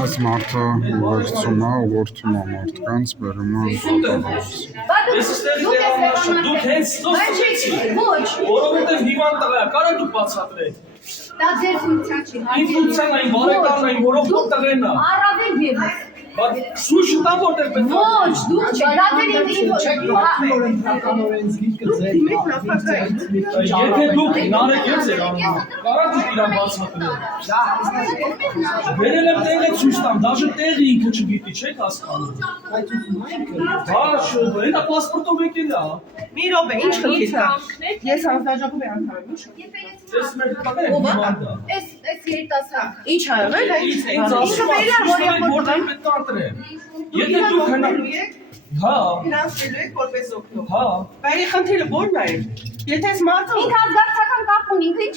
Այս մարդը ուղեկցում է, ուղղորդում է մարդկանց, բերում է Դուք հենց որովհետև հիվանդ տղա է, կարա դուք բացատրեք։ Դա ձեր ֆունկցիան չի։ Իմ ֆունկցիան այն բարեկամն այն, որով դուք տղեն է։ Առավել ևս։ Սույշ տա որտեղ պետք է։ Ոչ, դուք Եթե դուք նարեք ես եք անում, կարա դուք իրան բացատրեք։ Բերել եմ տեղը ցույց տամ, դաժե տեղը ինքը չգիտի, չեք հասկանում։ Դա պասպորտով եկել է։ Մի րոպե, ինչ խնդիր կա։ Ես հանձնաժողովի անդամ եմ, Ես մեր տղեն հիվանդ է։ Այս երիտասարդ։ ինչ ա եղել, Ինձ ասում է, որտեղ պետք է ընտրեմ։ Եթե դուք հնարավոր եք, հա, ֆինանսելու եք որպես օգնող։ հա։ Բայց խնդիրը ո՞րն է։ Եթե այս մարդը Ինքը ազգակցական կապ ունի, ինքը ինչ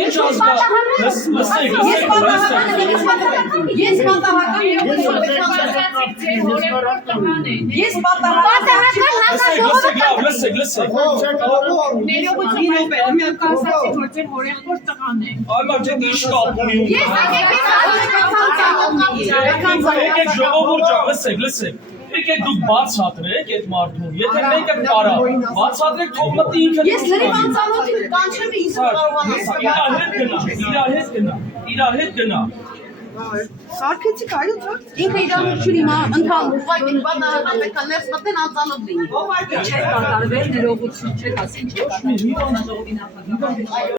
Ինչ ազգա։ Լսեք, Ես պատահական Ես պատահական լսեք։ ներողություն մի հատ կասացի, որ ձեր հորեղբոր տղան է։ Այմա ջան ինչ կապ ունի։ Ես ժողովուրդ ջան, լսեք։ Եկեք դուք բացատրեք այդ մարդուն, եթե մեկը կարա, բացատրեք թող մտի ինքը։ Ես լրիվ անծանոթի կանչեմ ինձ Իր հետ գնա։ Սարքեցիք այո, Ինքը իրավունք չունի ընդհանուր ուղղակի պատահական պետք է ներս մտեն անծանոթ լինի։ ով արկա Չեք կատարվել ներողություն, չեք ասել, չեք կատարվել։